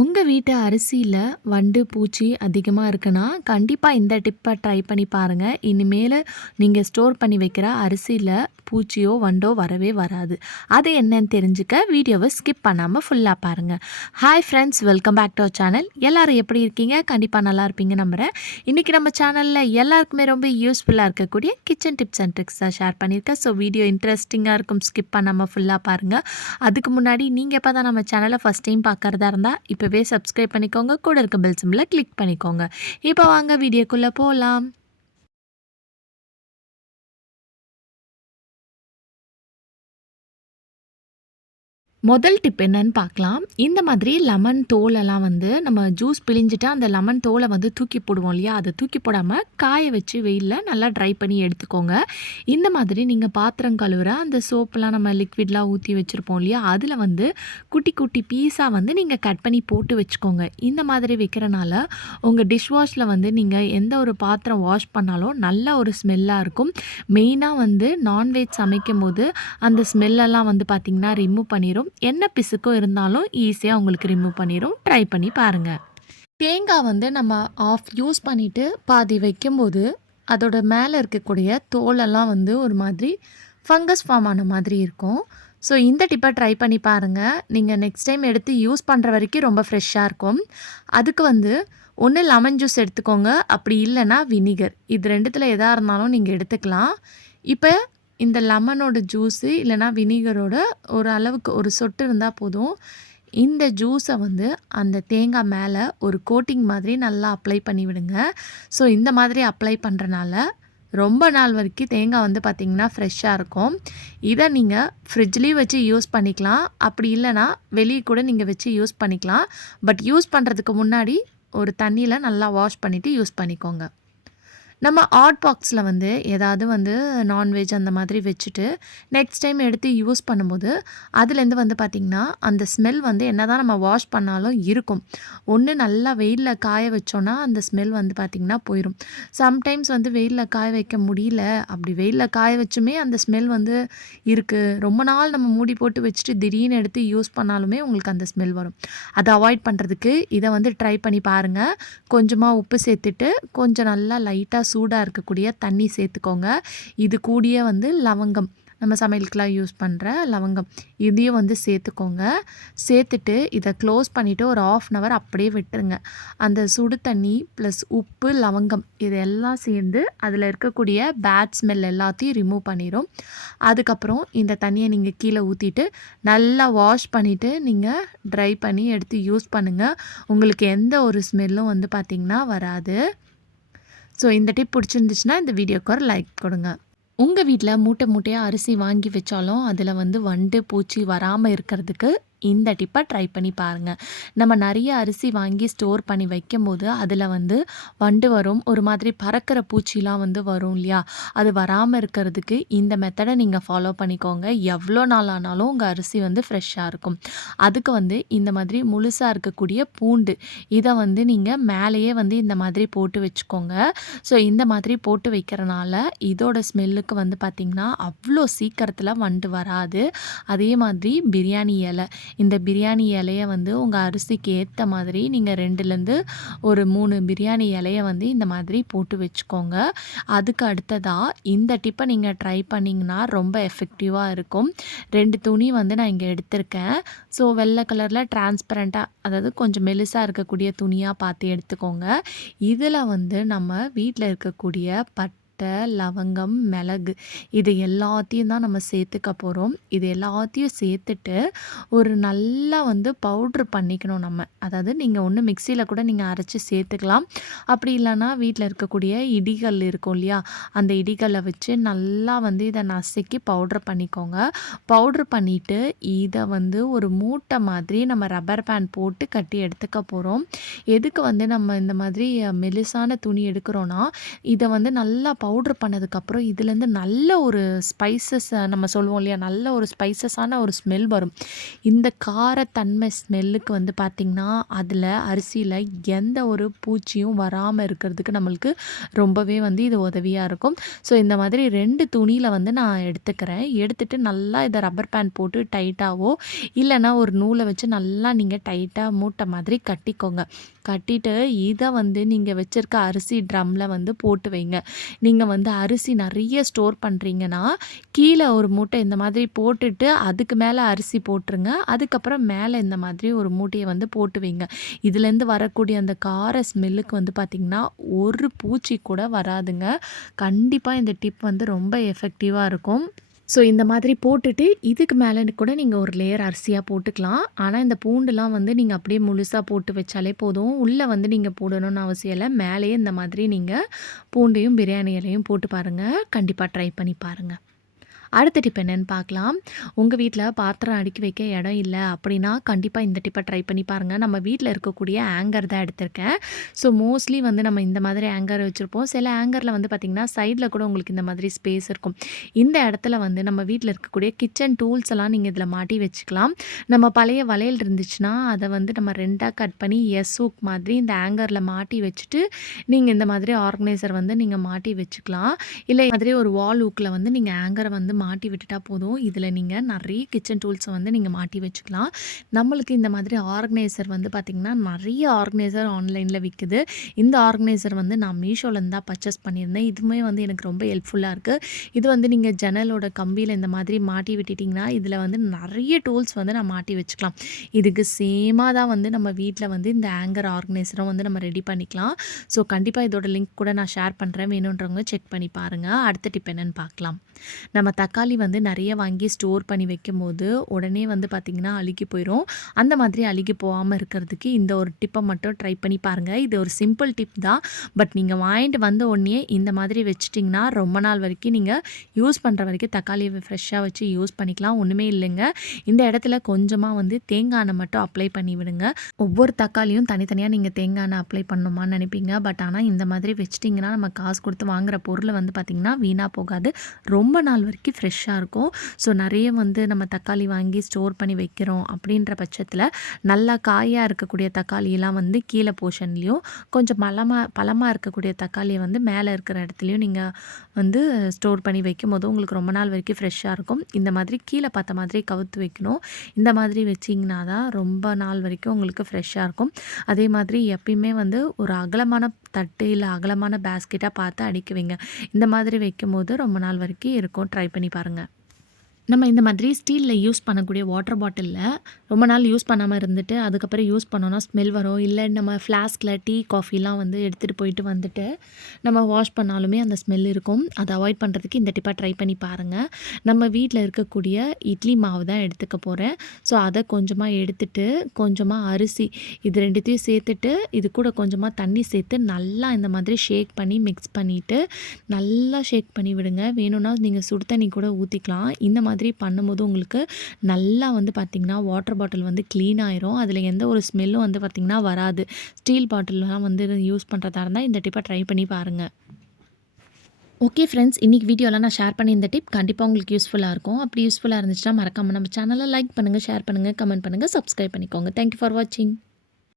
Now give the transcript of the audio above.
உங்கள் வீட்டு அரிசியில் வண்டு பூச்சி அதிகமாக இருக்குன்னா கண்டிப்பாக இந்த டிப்பை ட்ரை பண்ணி பாருங்கள் இனிமேல் நீங்கள் ஸ்டோர் பண்ணி வைக்கிற அரிசியில் பூச்சியோ வண்டோ வரவே வராது. அது என்னன்னு தெரிஞ்சுக்க வீடியோவை ஸ்கிப் பண்ணாமல் ஃபுல்லாக பாருங்கள் hi friends welcome back to our channel எல்லோரும் எப்படி இருக்கீங்க? கண்டிப்பாக நல்லா இருப்பீங்க நம்புகிறேன் இன்றைக்கி நம்ம சேனலில் எல்லாருக்குமே ரொம்ப யூஸ்ஃபுல்லாக இருக்கக்கூடிய கிச்சன் டிப்ஸ் அண்ட் ட்ரிக்ஸ் தான் ஷேர் பண்ணியிருக்கேன். ஸோ வீடியோ இன்ட்ரெஸ்டிங்காக இருக்கும். ஸ்கிப் பண்ணாமல் ஃபுல்லாக பாருங்கள் அதுக்கு முன்னாடி நீங்கள் எப்போ தான் நம்ம சேனலை ஃபஸ்ட் டைம் பார்க்குறதா இருந்தால் இப்போ கூடவே சப்ஸ்கிரைப் பண்ணிக்கோங்க. கூட இருக்க பெல் சிம்பில் கிளிக் பண்ணிக்கோங்க. இப்போ வாங்க வீடியோக்குள்ளே போகலாம் முதல் டிப் என்னன்னு பார்க்கலாம். இந்த மாதிரி லெமன் தோலெல்லாம் வந்து நம்ம ஜூஸ் பிழிஞ்சிட்டு அந்த லெமன் தோலை வந்து தூக்கி போடுவோம் இல்லையா? அதை தூக்கி போடாமல் காய வச்சு வெயிலில் நல்லா ட்ரை பண்ணி எடுத்துக்கோங்க. இந்த மாதிரி நீங்கள் பாத்திரம் கழுவுற அந்த சோப்பெல்லாம் நம்ம லிக்விட்லாம் ஊற்றி வச்சுருப்போம் இல்லையா? அதில் வந்து குட்டி குட்டி பீஸாக வந்து நீங்கள் கட் பண்ணி போட்டு வச்சுக்கோங்க. இந்த மாதிரி வைக்கிறனால உங்கள் டிஷ்வாஷில் வந்து நீங்கள் எந்த ஒரு பாத்திரம் வாஷ் பண்ணாலும் நல்ல ஒரு ஸ்மெல்லாக இருக்கும். மெயினாக வந்து நான்வெஜ் சமைக்கும் போது அந்த ஸ்மெல்லெல்லாம் வந்து பார்த்திங்கன்னா ரிமூவ் பண்ணிடும் என்ன பிசுக்கும் இருந்தாலும் ஈஸியாக உங்களுக்கு ரிமூவ் பண்ணிடும் ட்ரை பண்ணி பாருங்கள் தேங்காய் வந்து நம்ம ஆஃப் யூஸ் பண்ணிவிட்டு பாதி வைக்கும்போது அதோட மேலே இருக்கக்கூடிய தோலெல்லாம் வந்து ஒரு மாதிரி ஃபங்கஸ் ஃபார்ம் ஆன மாதிரி இருக்கும். ஸோ இந்த டிப்பை ட்ரை பண்ணி பாருங்கள் நீங்கள் நெக்ஸ்ட் டைம் எடுத்து யூஸ் பண்ணுற வரைக்கும் ரொம்ப ஃப்ரெஷ்ஷாக இருக்கும். அதுக்கு வந்து ஒன்று லெமன் ஜூஸ் எடுத்துக்கோங்க. அப்படி இல்லைன்னா வினிகர் இது ரெண்டுத்தில் எதாக இருந்தாலும் நீங்கள் எடுத்துக்கலாம். இப்போ இந்த லெமனோட ஜூஸு இல்லைனா வினிகரோட ஒரு அளவுக்கு ஒரு சொட்டு இருந்தால் போதும். இந்த ஜூஸை வந்து அந்த தேங்காய் மேலே ஒரு கோட்டிங் மாதிரி நல்லா அப்ளை பண்ணி விடுங்க. ஸோ இந்த மாதிரி அப்ளை பண்ணுறனால ரொம்ப நாள் வரைக்கும் தேங்காய் வந்து பார்த்திங்கன்னா ஃப்ரெஷ்ஷாக இருக்கும். இதை நீங்கள் ஃப்ரிட்ஜ்லேயும் வச்சு யூஸ் பண்ணிக்கலாம். அப்படி இல்லைனா வெளியே கூட நீங்கள் வச்சு யூஸ் பண்ணிக்கலாம். பட் யூஸ் பண்ணுறதுக்கு முன்னாடி ஒரு தண்ணியில் நல்லா வாஷ் பண்ணிவிட்டு யூஸ் பண்ணிக்கோங்க. நம்ம ஹாட் பாக்ஸில் வந்து ஏதாவது வந்து நான்வெஜ் அந்த மாதிரி வச்சுட்டு நெக்ஸ்ட் டைம் எடுத்து யூஸ் பண்ணும்போது அதுலேருந்து வந்து பார்த்திங்கன்னா அந்த ஸ்மெல் வந்து என்ன தான் நம்ம வாஷ் பண்ணாலும் இருக்கும். ஒன்று நல்லா வெயிலில் காய வச்சோன்னா அந்த ஸ்மெல் வந்து பார்த்திங்கன்னா போயிடும் சம்டைம்ஸ் வந்து வெயிலில் காய வைக்க முடியல அப்படி வெயிலில் காய வச்சுமே அந்த ஸ்மெல் வந்து இருக்குது ரொம்ப நாள் நம்ம மூடி போட்டு வச்சுட்டு திடீர்னு எடுத்து யூஸ் பண்ணாலுமே உங்களுக்கு அந்த ஸ்மெல் வரும். அதை அவாய்ட் பண்ணுறதுக்கு இதை வந்து ட்ரை பண்ணி பாருங்கள் கொஞ்சமாக உப்பு சேர்த்துட்டு கொஞ்சம் நல்லா லைட்டாக சூடாக இருக்கக்கூடிய தண்ணி சேர்த்துக்கோங்க. இது கூடிய வந்து லவங்கம். நம்ம சமையலுக்கெலாம் யூஸ் பண்ணுற லவங்கம். இதையும் வந்து சேர்த்துக்கோங்க. சேர்த்துட்டு இதை க்ளோஸ் பண்ணிவிட்டு ஒரு ஆஃப் அன் ஹவர் அப்படியே விட்டுருங்க. அந்த சுடு தண்ணி ப்ளஸ் உப்பு லவங்கம் இது எல்லாம் சேர்ந்து அதில் இருக்கக்கூடிய பேட் ஸ்மெல் எல்லாத்தையும் ரிமூவ் பண்ணிடும் அதுக்கப்புறம் இந்த தண்ணியை நீங்கள் கீழே ஊற்றிட்டு நல்லா வாஷ் பண்ணிவிட்டு நீங்கள் ட்ரை பண்ணி எடுத்து யூஸ் பண்ணுங்கள் உங்களுக்கு எந்த ஒரு ஸ்மெல்லும் வந்து பார்த்திங்கன்னா வராது. ஸோ இந்த டிப் பிடிச்சிருந்துச்சுன்னா இந்த வீடியோக்கு ஒரு லைக் கொடுங்க. உங்கள் வீட்டில் மூட்டை மூட்டையாக அரிசி வாங்கி வச்சாலும் அதில் வந்து வண்டு பூச்சி வராமல் இருக்கிறதுக்கு இந்த டிப்பை ட்ரை பண்ணி பாருங்கள் நம்ம நிறைய அரிசி வாங்கி ஸ்டோர் பண்ணி வைக்கும் போது அதில் வந்து வண்டு வரும். ஒரு மாதிரி பறக்கிற பூச்சிலாம் வந்து வரும் இல்லையா? அது வராமல் இருக்கிறதுக்கு இந்த மெத்தடை நீங்கள் ஃபாலோ பண்ணிக்கோங்க. எவ்வளோ நாள் ஆனாலும் உங்கள் அரிசி வந்து ஃப்ரெஷ்ஷாக இருக்கும். அதுக்கு வந்து இந்த மாதிரி முழுசாக இருக்கக்கூடிய பூண்டு இதை வந்து நீங்கள் மேலேயே வந்து இந்த மாதிரி போட்டு வச்சுக்கோங்க. ஸோ இந்த மாதிரி போட்டு வைக்கிறனால இதோட ஸ்மெல்லுக்கு வந்து பார்த்திங்கன்னா அவ்வளோ சீக்கிரத்தில் வண்டு வராது. அதே மாதிரி பிரியாணி இலை இந்த பிரியாணி இலைய வந்து உங்கள் அரிசிக்கு ஏற்ற மாதிரி நீங்கள் ரெண்டுலேருந்து ஒரு மூணு பிரியாணி இலைய வந்து இந்த மாதிரி போட்டு வச்சுக்கோங்க. அதுக்கு அடுத்ததாக இந்த டிப்பை நீங்கள் ட்ரை பண்ணிங்கன்னா ரொம்ப எஃபெக்டிவாக இருக்கும். ரெண்டு துணி வந்து நான் இங்கே எடுத்திருக்கேன். ஸோ வெள்ளை கலரில் டிரான்ஸ்பரண்ட்டாக அதாவது கொஞ்சம் மெலிசாக இருக்கக்கூடிய துணியாக பார்த்து எடுத்துக்கோங்க. இதில் வந்து நம்ம வீட்டில் இருக்கக்கூடிய பட் பட்டை லவங்கம் மிளகு இது எல்லாத்தையும் தான் நம்ம சேர்த்துக்க போகிறோம் இது எல்லாத்தையும் சேர்த்துட்டு ஒரு நல்லா வந்து பவுட்ரு பண்ணிக்கணும் நம்ம. அதாவது நீங்கள் ஒன்று மிக்சியில் கூட நீங்கள் அரைச்சி சேர்த்துக்கலாம். அப்படி இல்லைன்னா வீட்டில் இருக்கக்கூடிய இடிகள் இருக்கும் இல்லையா? அந்த இடிகளை வச்சு நல்லா வந்து இதை நசுக்கி பவுட்ரு பண்ணிக்கோங்க. பவுட்ரு பண்ணிவிட்டு இதை வந்து ஒரு மூட்டை மாதிரி நம்ம ரப்பர் பேண்ட் போட்டு கட்டி எடுத்துக்க போகிறோம் எதுக்கு வந்து நம்ம இந்த மாதிரி மெலிசான துணி எடுக்கிறோன்னா இதை வந்து நல்லா பவுட்ரு பண்ணதுக்கப்புறம் இதுலேருந்து நல்ல ஒரு ஸ்பைசஸ் நம்ம சொல்லுவோம் இல்லையா? நல்ல ஒரு ஸ்பைசஸான ஒரு ஸ்மெல் வரும். இந்த காரத்தன்மை ஸ்மெல்லுக்கு வந்து பார்த்திங்கன்னா அதில் அரிசியில் எந்த ஒரு பூச்சியும் வராமல் இருக்கிறதுக்கு நம்மளுக்கு ரொம்பவே வந்து இது உதவியாக இருக்கும். ஸோ இந்த மாதிரி ரெண்டு துணியில் வந்து நான் எடுத்துக்கிறேன். எடுத்துகிட்டு நல்லா இதை ரப்பர் பேண்ட் போட்டு டைட்டாகவோ இல்லைன்னா ஒரு நூலை வச்சு நல்லா நீங்கள் டைட்டாக மூட்டை மாதிரி கட்டிக்கோங்க. கட்டிட்டு இதை வந்து நீங்கள் வச்சுருக்க அரிசி ட்ரம்மில் வந்து போட்டு வைங்க. நீங்கள் வந்து அரிசி நிறைய ஸ்டோர் பண்ணுறீங்கன்னா கீழே ஒரு மூட்டை இந்த மாதிரி போட்டுட்டு அதுக்கு மேலே அரிசி போட்டுருங்க. அதுக்கப்புறம் மேலே இந்த மாதிரி ஒரு மூட்டையை வந்து போட்டு வைங்க. இதுலேருந்து வரக்கூடிய அந்த கார ஸ்மெல்லுக்கு வந்து பார்த்திங்கன்னா ஒரு பூச்சி கூட வராதுங்க. கண்டிப்பாக இந்த டிப் வந்து ரொம்ப எஃபெக்டிவாக இருக்கும். ஸோ இந்த மாதிரி போட்டுட்டு இதுக்கு மேலே கூட நீங்கள் ஒரு லேயர் அரிசியாக போட்டுக்கலாம். ஆனால் இந்த பூண்டுலாம் வந்து நீங்கள் அப்படியே முழுசாக போட்டு வச்சாலே போதும். உள்ளே வந்து நீங்கள் போடணும்னு அவசியம் இல்லை. மேலேயே இந்த மாதிரி நீங்கள் பூண்டையும் பிரியாணி இலையும் போட்டு பாருங்கள் கண்டிப்பாக ட்ரை பண்ணி பாருங்கள் அடுத்த டிப் என்னென்னு பார்க்கலாம். உங்கள் வீட்டில் பாத்திரம் அடுக்கி வைக்க இடம் இல்லை அப்படின்னா கண்டிப்பாக இந்த டிப்பை ட்ரை பண்ணி பாருங்கள் நம்ம வீட்டில் இருக்கக்கூடிய ஆங்கர் தான் எடுத்திருக்கேன். ஸோ மோஸ்ட்லி வந்து நம்ம இந்த மாதிரி ஆங்கர் வச்சுருப்போம். சில ஆங்கரில் வந்து பார்த்திங்கன்னா சைடில் கூட உங்களுக்கு இந்த மாதிரி ஸ்பேஸ் இருக்கும். இந்த இடத்துல வந்து நம்ம வீட்டில் இருக்கக்கூடிய கிச்சன் டூல்ஸ் எல்லாம் நீங்கள் இதில் மாட்டி வச்சுக்கலாம். நம்ம பழைய வளையல் இருந்துச்சுன்னா அதை வந்து நம்ம ரெண்டாக கட் பண்ணி எஸ் ஹூக் மாதிரி இந்த ஆங்கரில் மாட்டி வச்சுட்டு நீங்கள் இந்த மாதிரி ஆர்கனைசர் வந்து நீங்கள் மாட்டி வச்சுக்கலாம். இல்லை மாதிரி ஒரு வால் ஹூக்கில் வந்து நீங்கள் ஆங்கரை வந்து மாட்டி விட்டுட்டா போதும். இதில் நீங்கள் நிறைய கிச்சன் டூல்ஸை வந்து நீங்கள் மாட்டி வச்சுக்கலாம். நம்மளுக்கு இந்த மாதிரி ஆர்கனைசர் வந்து பார்த்திங்கன்னா நிறைய ஆர்கனைசர் ஆன்லைனில் விற்குது இந்த ஆர்கனைசர் வந்து நான் மீஷோலேருந்து தான் பர்ச்சேஸ் பண்ணியிருந்தேன். இதுவுமே வந்து எனக்கு ரொம்ப ஹெல்ப்ஃபுல்லாக இருக்குது இது வந்து நீங்கள் ஜன்னலோட கம்பியில் இந்த மாதிரி மாட்டி விட்டுட்டிங்கன்னா இதில் வந்து நிறைய டூல்ஸ் வந்து நான் மாட்டி வச்சுக்கலாம். இதுக்கு சேமாக தான் வந்து நம்ம வீட்டில் வந்து இந்த ஆங்கர் ஆர்கனைசரும் வந்து நம்ம ரெடி பண்ணிக்கலாம். ஸோ கண்டிப்பாக இதோட லிங்க் கூட நான் ஷேர் பண்ணுறேன் வேணுன்றவங்க செக் பண்ணி பாருங்கள் அடுத்த டிப் என்னன்னு பார்க்கலாம். நம்ம தக்காளி வந்து நிறைய வாங்கி ஸ்டோர் பண்ணி வைக்கும்போது உடனே வந்து பார்த்திங்கன்னா அழுகி போயிடும் அந்த மாதிரி அழுகி போகாமல் இருக்கிறதுக்கு இந்த ஒரு டிப்பை மட்டும் ட்ரை பண்ணி பாருங்கள் இது ஒரு சிம்பிள் டிப் தான். பட் நீங்கள் வாங்கிட்டு வந்த உடனே இந்த மாதிரி வச்சுட்டிங்கன்னா ரொம்ப நாள் வரைக்கும் நீங்கள் யூஸ் பண்ணுற வரைக்கும் தக்காளியை ஃப்ரெஷ்ஷாக வச்சு யூஸ் பண்ணிக்கலாம். ஒன்றுமே இல்லைங்க. இந்த இடத்துல கொஞ்சமாக வந்து தேங்காய் எண்ணெய் மட்டும் அப்ளை பண்ணி விடுங்க. ஒவ்வொரு தக்காளியும் தனித்தனியாக நீங்கள் தேங்காய் எண்ணெய் அப்ளை பண்ணணுமான்னு நினைப்பீங்க. பட் ஆனால் இந்த மாதிரி வச்சுட்டிங்கன்னா நம்ம காசு கொடுத்து வாங்குகிற பொருளை வந்து பார்த்திங்கன்னா வீணாக போகாது. ரொம்ப நாள் வரைக்கும் ஃப்ரெஷ்ஷாக இருக்கும். ஸோ நிறைய வந்து நம்ம தக்காளி வாங்கி ஸ்டோர் பண்ணி வைக்கிறோம் அப்படின்ற பட்சத்தில் நல்லா காயாக இருக்கக்கூடிய தக்காளியெல்லாம் வந்து கீழே போர்ஷன்லேயும் கொஞ்சம் பழமாக பழமாக இருக்கக்கூடிய தக்காளியை வந்து மேலே இருக்கிற இடத்துலையும் நீங்கள் வந்து ஸ்டோர் பண்ணி வைக்கும் போது உங்களுக்கு ரொம்ப நாள் வரைக்கும் ஃப்ரெஷ்ஷாக இருக்கும். இந்த மாதிரி கீழே பார்த்த மாதிரி கவுத்து வைக்கணும். இந்த மாதிரி வச்சிங்கன்னா தான் ரொம்ப நாள் வரைக்கும் உங்களுக்கு ஃப்ரெஷ்ஷாக இருக்கும். அதே மாதிரி எப்பயுமே வந்து ஒரு அகலமான தட்டு இல்லை அகலமான பேஸ்கெட்டாக பார்த்து அடிக்க வைங்க இந்த மாதிரி வைக்கும் போது ரொம்ப நாள் வரைக்கும் இருக்கும். ட்ரை பண்ணி பாருங்கள் நம்ம இந்த மாதிரி ஸ்டீலில் யூஸ் பண்ணக்கூடிய வாட்டர் பாட்டிலில் ரொம்ப நாள் யூஸ் பண்ணாமல் இருந்துட்டு அதுக்கப்புறம் யூஸ் பண்ணோன்னா ஸ்மெல் வரும். இல்லை நம்ம ஃப்ளாஸ்கில் டீ காஃபிலாம் வந்து எடுத்துகிட்டு போயிட்டு வந்துட்டு நம்ம வாஷ் பண்ணாலுமே அந்த ஸ்மெல் இருக்கும். அதை அவாய்ட் பண்ணுறதுக்கு இந்த டிப்பாக ட்ரை பண்ணி பாருங்கள் நம்ம வீட்டில் இருக்கக்கூடிய இட்லி மாவு தான் எடுத்துக்க போகிறேன் ஸோ அதை கொஞ்சமாக எடுத்துட்டு கொஞ்சமாக அரிசி இது ரெண்டுத்தையும் சேர்த்துட்டு இது கூட கொஞ்சமாக தண்ணி சேர்த்து நல்லா இந்த மாதிரி ஷேக் பண்ணி மிக்ஸ் பண்ணிவிட்டு நல்லா ஷேக் பண்ணி விடுங்க. வேணும்னா நீங்கள் சுடு தண்ணி கூட ஊற்றிக்கலாம் இந்த மாதிரி மாதிரி பண்ணும்போது உங்களுக்கு நல்லா வந்து பார்த்திங்கன்னா வாட்டர் பாட்டில் வந்து க்ளீன் ஆயிரும். அதில் எந்த ஒரு ஸ்மெல்லும் வந்து பார்த்திங்கன்னா வராது. ஸ்டீல் பாட்டில்லாம் வந்து யூஸ் பண்ணுறதா இருந்தால் இந்த டிப்பை ட்ரை பண்ணி பாருங்கள் ஓகே ஃப்ரெண்ட்ஸ் இன்றைக்கி வீடியோலாம் நான் ஷேர் பண்ணி இந்த டிப் கண்டிப்பாக உங்களுக்கு யூஸ்ஃபுல்லாக இருக்கும். அப்படி யூஸ்ஃபுல்லாக இருந்துச்சுன்னா மறக்காமல் நம்ம சேனலை லைக் பண்ணுங்கள் ஷேர் பண்ணுங்கள் கமெண்ட் பண்ணுங்கள் சப்ஸ்கிரைப் பண்ணிக்கோங்க. தேங்க்யூ ஃபார் வாட்சிங்